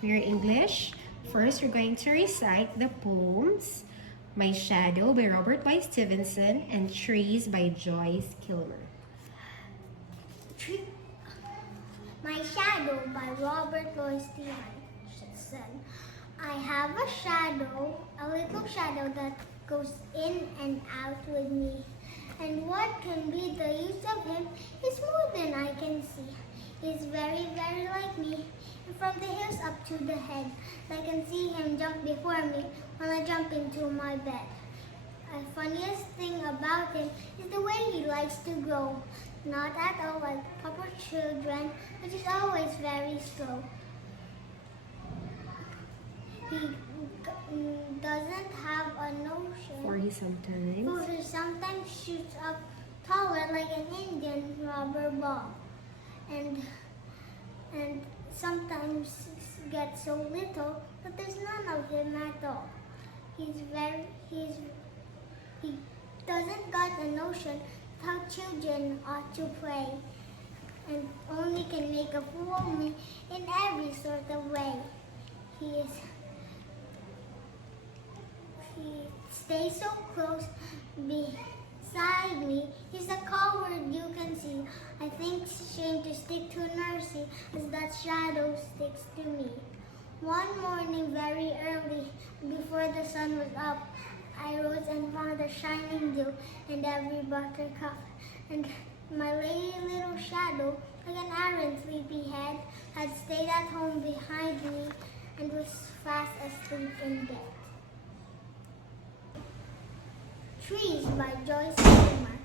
For your English, first you're going to recite the poems My Shadow by Robert Y. Stevenson and Trees by Joyce Kilmer. My Shadow by Robert Louis Stevenson. I have a shadow, a little shadow that goes in and out with me. And what can be the use of him is more than I can see. He's very, very like me. And from the ears up to the head, I can see him jump before me when I jump into my bed. The funniest thing about him is the way he likes to grow. Not at all like proper children, but he's always very slow. He doesn't have a notion. For he sometimes Shoots up taller like an Indian rubber ball. And sometimes gets so little that there's none of him at all. He doesn't got a notion how children ought to play, and only can make a fool of me in every sort of way. He stays so close beside me. He's a coward, you can see. I think it's a shame to stick to nursery, as that shadow sticks to me. One morning very early, before the sun was up, I rose and found a shining dew in every buttercup. And my little shadow, like an errant sleepyhead, had stayed at home behind me and was fast asleep in bed. Trees by Joyce Kilmer.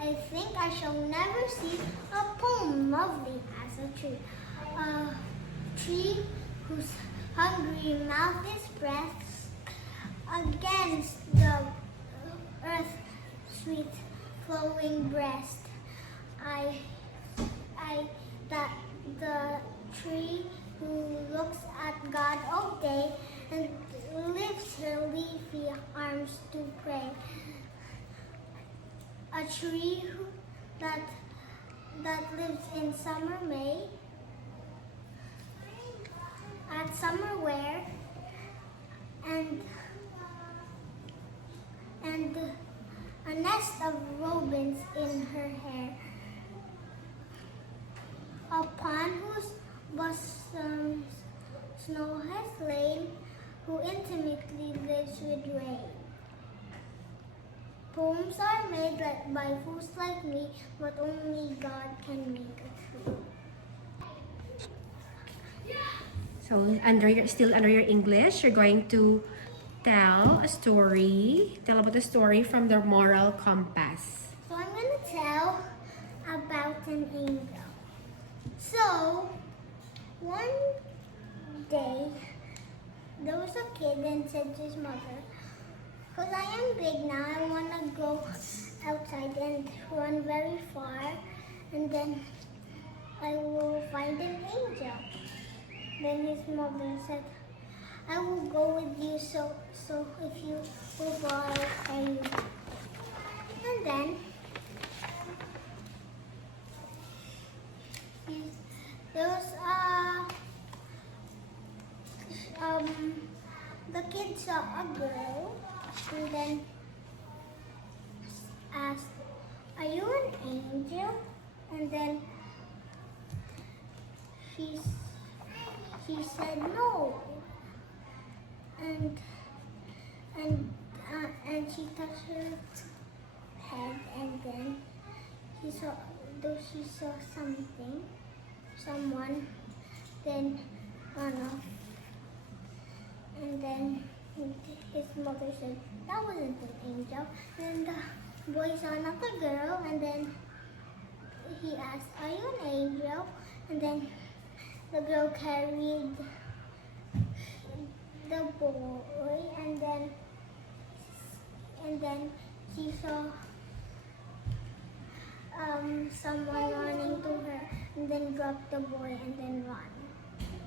I think I shall never see a poem lovely as a tree. A tree whose hungry mouth is pressed against the earth's sweet flowing breast. The tree who looks at God all day and lifts her leafy arms to pray. A tree that lives in summer May, at summer wear, and a nest of robins in her hair. Upon whose bosom snow has lain, who intimately lives with rain. Poems are made by fools like me, but only God can make a tree. So still under your English, you're going to tell about a story from the moral compass. So I'm going to tell about an angel. So one day there was a kid and said to his mother, "Because I am big now, I want to go outside and run very far, and then I will find an angel." Then his mother said, "I will go with you, so if you will go, I will carry you." And then there was the kid saw a girl and then asked, "Are you an angel?" And then she said no, and she touched her head, and then she saw someone, then run off. And then his mother said, "That wasn't an angel." And the boy saw another girl, and then he asked, "Are you an angel?" And then the girl carried the boy, and then she saw someone running to her, and then dropped the boy and then run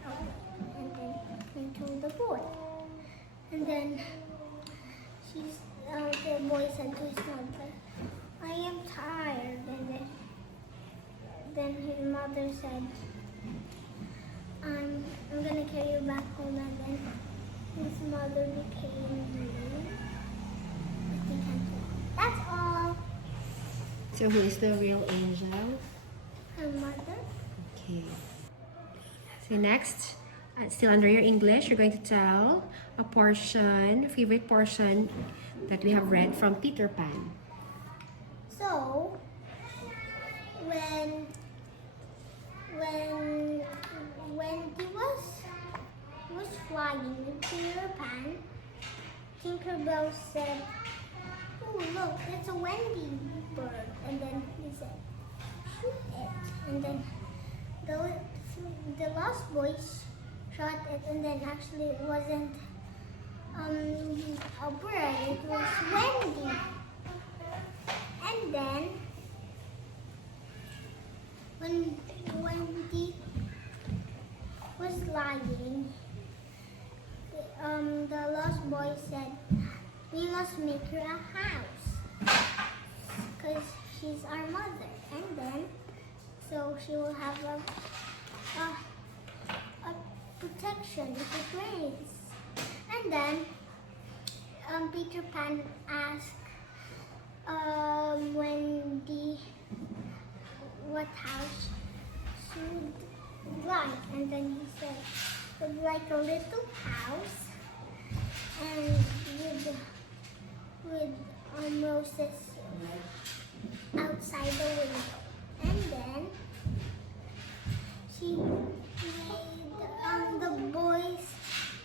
away, and then told the boy. And then the boy said to his mother, "I am tired." And then his mother said, I'm gonna carry you here back home, and then his mother became blue. But he can't walk. That's all. So who is the real angel? Her mother. Okay. So next, still under your English, you're going to tell a favorite portion that we have read from Peter Pan. So when he was flying in Peter Pan, Tinkerbell said, "Oh look, it's a Wendy bird," and then he said, "Shoot it," and then the Lost Boys shot it, and then actually it wasn't a bird, it was Wendy. And then when Wendy was lying, the Lost Boys said, "We must make her a house because she's our mother, and then so she will have a protection if it rains." And then Peter Pan asked Wendy what house she would like, and then he said, "Would like a little house and with roses outside the window." And then she made the boys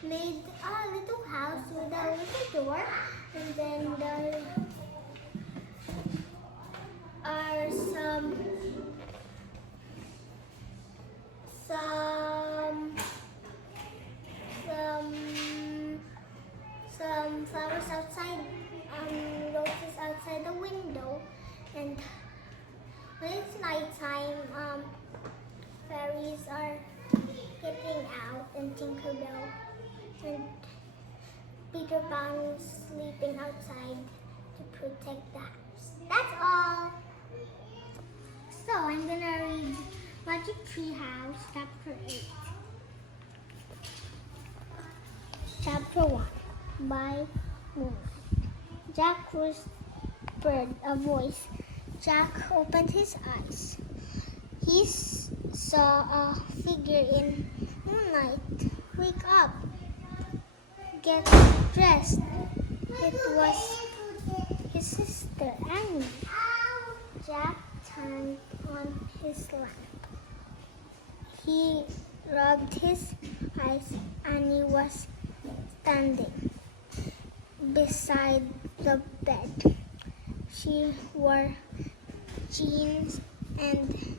made a little house with a little door, and then there are some flowers outside, roses outside the window, and when it's nighttime, fairies are getting out, and Tinkerbell and Peter Pan is sleeping outside to protect the house. That's all. So I'm gonna read Magic Tree House, Chapter 8. Chapter 1 by Moon. Jack whispered a voice. Jack opened his eyes. He saw a figure in moonlight. "Wake up! Get dressed." It was his sister, Annie. Jack turned on his lamp. He rubbed his eyes. Annie was standing beside the bed. She wore jeans and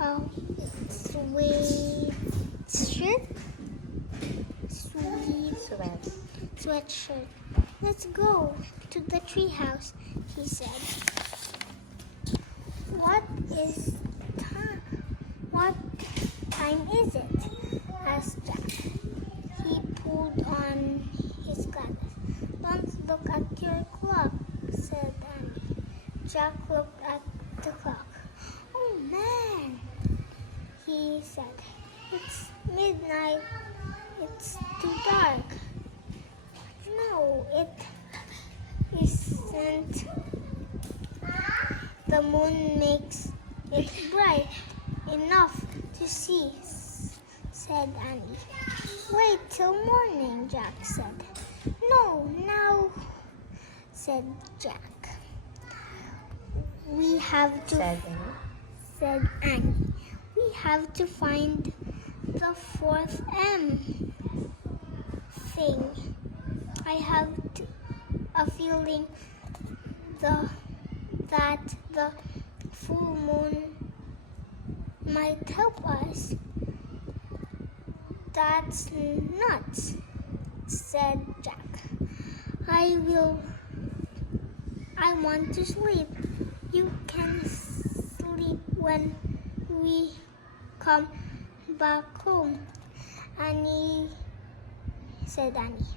a sweatshirt. "Let's go to the treehouse," he said. What time is it?" asked Jack. He pulled on his glasses. "Don't look at your clock," said Annie. Jack looked at the clock. "Oh man," he said. "It's midnight. It's too dark." "No, it isn't. The moon makes it bright enough to see," said Annie. "Wait till morning," Jack said. "No, now," said Jack. "We have to," said Annie. "We have to find the fourth M thing. I have a feeling that the full moon might help us." "That's nuts," said Jack. I want to sleep." "You can sleep when we come back home," said Annie.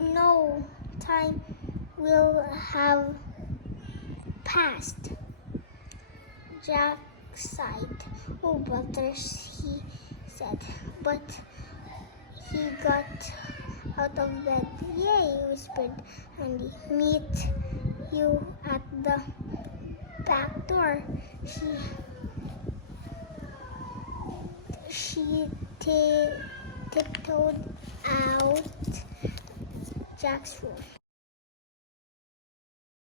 "No time will have passed." Jack sighed. "Oh, brothers," he said. But he got out of bed. Yay, whispered Andy. Meet you at the back door. She tiptoed out Jack's room.